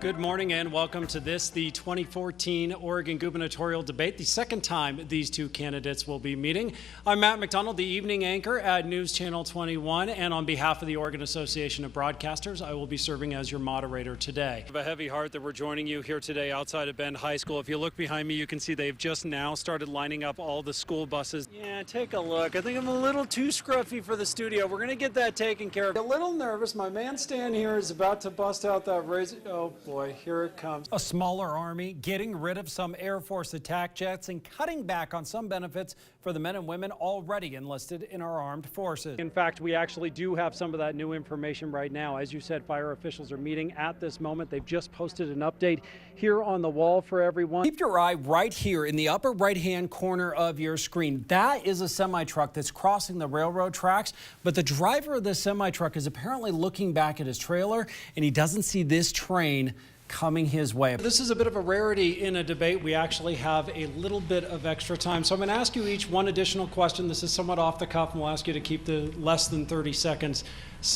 Good morning and welcome to this, the 2014 Oregon gubernatorial debate, the second time these two candidates will be meeting. I'm Matt McDonald, the evening anchor at News Channel 21, and on behalf of the Oregon Association of Broadcasters, I will be serving as your moderator today. I have a heavy heart that we're joining you here today outside of Bend High School. If you look behind me, you can see they've just now started lining up all the school buses. Yeah, take a look. I think I'm a little too scruffy for the studio. We're going to get that taken care of. A little nervous. My man Stan here is about to bust out that razor. Oh boy, here it comes. A smaller army getting rid of some Air Force attack jets and cutting back on some benefits for the men and women already enlisted in our armed forces. In fact, we actually do have some of that new information right now. As you said, fire officials are meeting at this moment. They've just posted an update here on the wall for everyone. Keep your eye right here in the upper right-hand corner of your screen. That is a semi-truck that's crossing the railroad tracks, but the driver of this semi-truck is apparently looking back at his trailer, and he doesn't see this train coming his way. This is a bit of a rarity in a debate. We actually have a little bit of extra time. So I'm going to ask you each one additional question. This is somewhat off the cuff, and we'll ask you to keep the less than 30 seconds.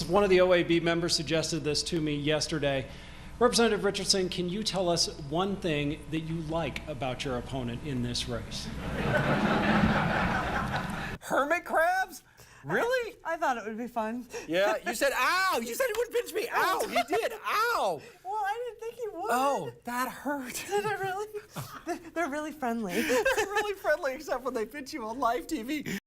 One of the OAB members suggested this to me yesterday. Representative Richardson, can you tell us one thing that you like about your opponent in this race? Hermit crabs? Really? I thought it would be fun. Yeah, you said, ow! You said he wouldn't pinch me. Ow, he did. Ow! Well, I didn't think he would. Oh, that hurt. Did it really? They're really friendly. They're really friendly, except when they pinch you on live TV.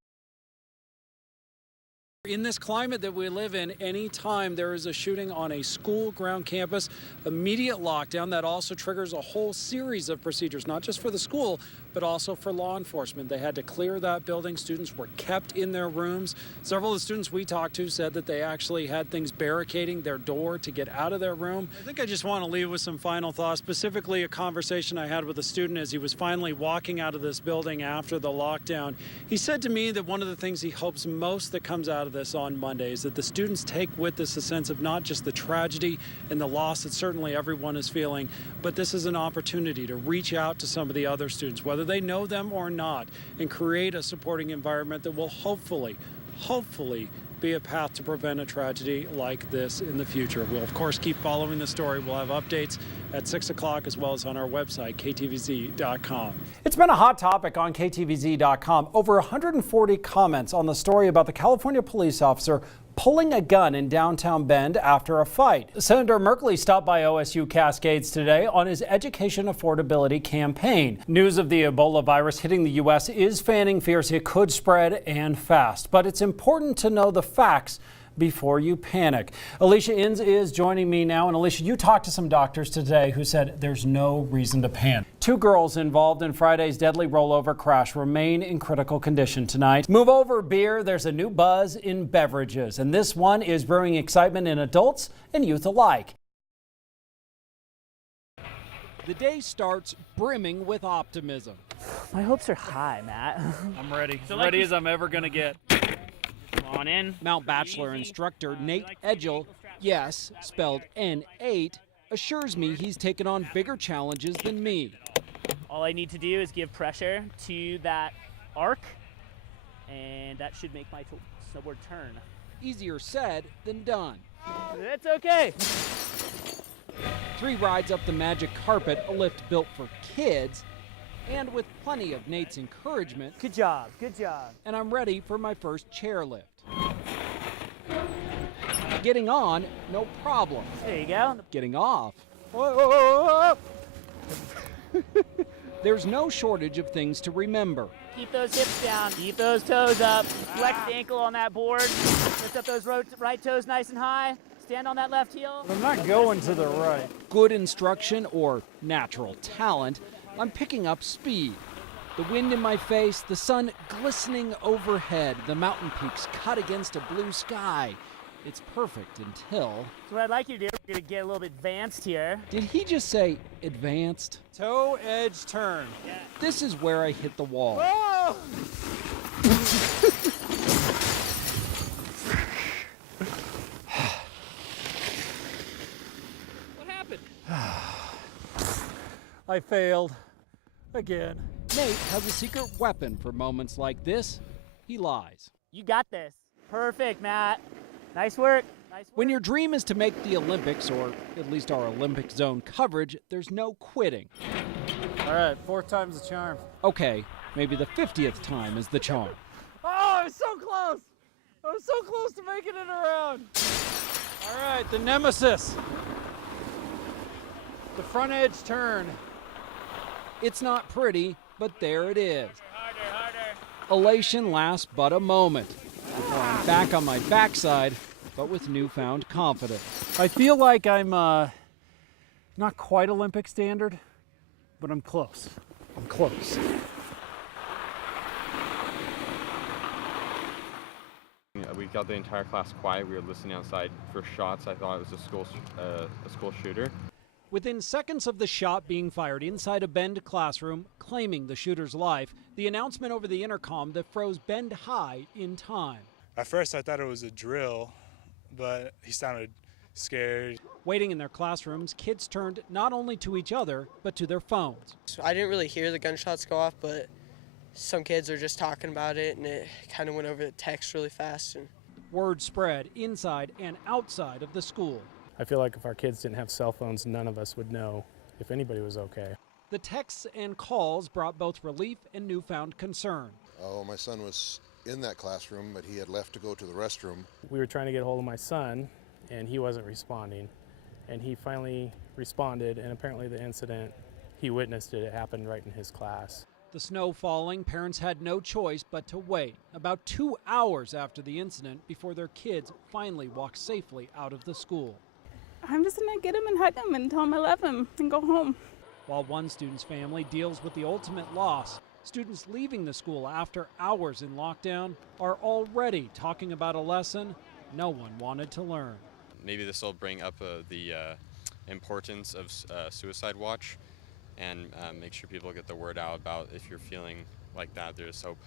In this climate that we live in, anytime there is a shooting on a school ground campus, immediate lockdown, that also triggers a whole series of procedures, not just for the school, but also for law enforcement. They had to clear that building. Students were kept in their rooms. Several of the students we talked to said that they actually had things barricading their door to get out of their room. I think I just want to leave with some final thoughts, specifically a conversation I had with a student as he was finally walking out of this building after the lockdown. He said to me that one of the things he hopes most that comes out of this on Monday is that the students take with this a sense of not just the tragedy and the loss that certainly everyone is feeling, but this is an opportunity to reach out to some of the other students, whether they know them or not, and create a supporting environment that will hopefully be a path to prevent a tragedy like this in the future. We'll, of course, keep following the story. We'll have updates at 6 o'clock as well as on our website, ktvz.com. It's been a hot topic on ktvz.com. Over 140 comments on the story about the California police officer pulling a gun in downtown Bend after a fight. Senator Merkley stopped by OSU Cascades today on his education affordability campaign. News of the Ebola virus hitting the U.S. is fanning fears it could spread and fast, but it's important to know the facts before you panic. Alicia Inns is joining me now. And Alicia, you talked to some doctors today who said there's no reason to panic. Two girls involved in Friday's deadly rollover crash remain in critical condition tonight. Move over beer. There's a new buzz in beverages, and this one is brewing excitement in adults and youth alike. The day starts brimming with optimism. My hopes are high, Matt. I'm ready. As ready as I'm ever going to get. Come on in. Mount Bachelor instructor Nate Edgel, yes, spelled N8, assures me he's taken on bigger challenges than me. All I need to do is give pressure to that arc, and that should make my snowboard turn. Easier said than done. That's okay. 3 rides up the magic carpet, a lift built for kids, and with plenty of Nate's encouragement. Good job, good job. And I'm ready for my first chairlift. Getting on, no problem. There you go. Getting off. Whoa. There's no shortage of things to remember. Keep those hips down, keep those toes up. Flex the ankle on that board. Lift up those right toes nice and high. Stand on that left heel. I'm not going to the right. Good instruction or natural talent, I'm picking up speed. The wind in my face, the sun glistening overhead, the mountain peaks cut against a blue sky. It's perfect until... So what I'd like you to do, we're going to get a little bit advanced here. Did he just say advanced? Toe edge turn. Yeah. This is where I hit the wall. Whoa! What happened? I failed. Again. Nate has a secret weapon for moments like this. He lies. You got this. Perfect, Matt. Nice work. Nice work. When your dream is to make the Olympics, or at least our Olympic zone coverage, there's no quitting. All right, 4th time's the charm. Okay, maybe the 50th time is the charm. Oh, I was so close. I was so close to making it around. All right, the nemesis. The front edge turn. It's not pretty, but there it is. Harder. Elation lasts but a moment before I'm back on my backside, but with newfound confidence. I feel like I'm not quite Olympic standard, but I'm close. I'm close. We got the entire class quiet. We were listening outside for shots. I thought it was a school shooter. Within seconds of the shot being fired inside a Bend classroom, claiming the shooter's life, the announcement over the intercom that froze Bend High in time. At first I thought it was a drill, but he sounded scared. Waiting in their classrooms, kids turned not only to each other, but to their phones. I didn't really hear the gunshots go off, but some kids are just talking about it, and it kind of went over the text really fast. And Word spread inside and outside of the school. I feel like if our kids didn't have cell phones, none of us would know if anybody was okay. The texts and calls brought both relief and newfound concern. Oh, my son was in that classroom, but he had left to go to the restroom. We were trying to get a hold of my son, and he wasn't responding. And he finally responded, and apparently the incident, he witnessed it. It happened right in his class. The snow falling, parents had no choice but to wait about 2 hours after the incident before their kids finally walked safely out of the school. I'm just gonna get him and hug him and tell him I love him and go home. While one student's family deals with the ultimate loss, students leaving the school after hours in lockdown are already talking about a lesson no one wanted to learn. Maybe this will bring up the importance of Suicide Watch and make sure people get the word out about if you're feeling like that, there's hope.